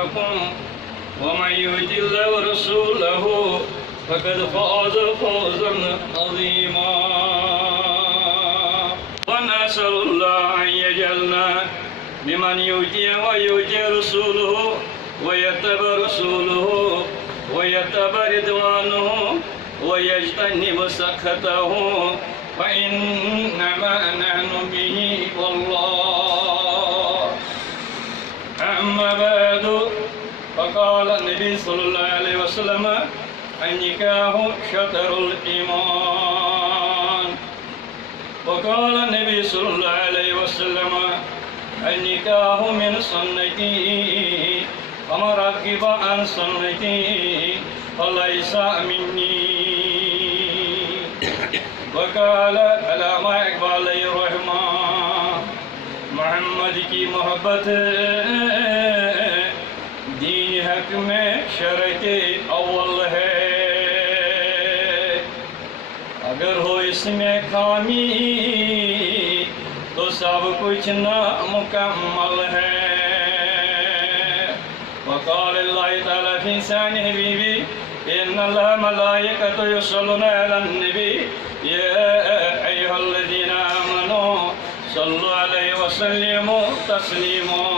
أتقاكم ومن يطع الله ورسوله فقد فاز فوزا عظيما ونسأل الله أن يجعلنا ممن يطيع ويطيع رسوله ويتبع رسوله ويتبع رضوانه ويجتنب سخطه فإنما نحن به والله. أما بعد فقال النبي صلى الله عليه وسلم النكاح شطر الإيمان. وقال النبي صلى الله عليه وسلم النكاح من سنتي فمن رغب عن سنتي فليس مني. وقال علامہ اقبال الرحمن محمد کی محبت دین حق میں شرط اول ہے، اگر ہو اس میں خامی تو سب کچھ نامکمل ہے. وقال اللہ تعالیٰ فی شان حبیبی إن الله ملائكته يصلون على النبي يا أيها الذين آمنوا صلوا عليه وسلموا تسليما.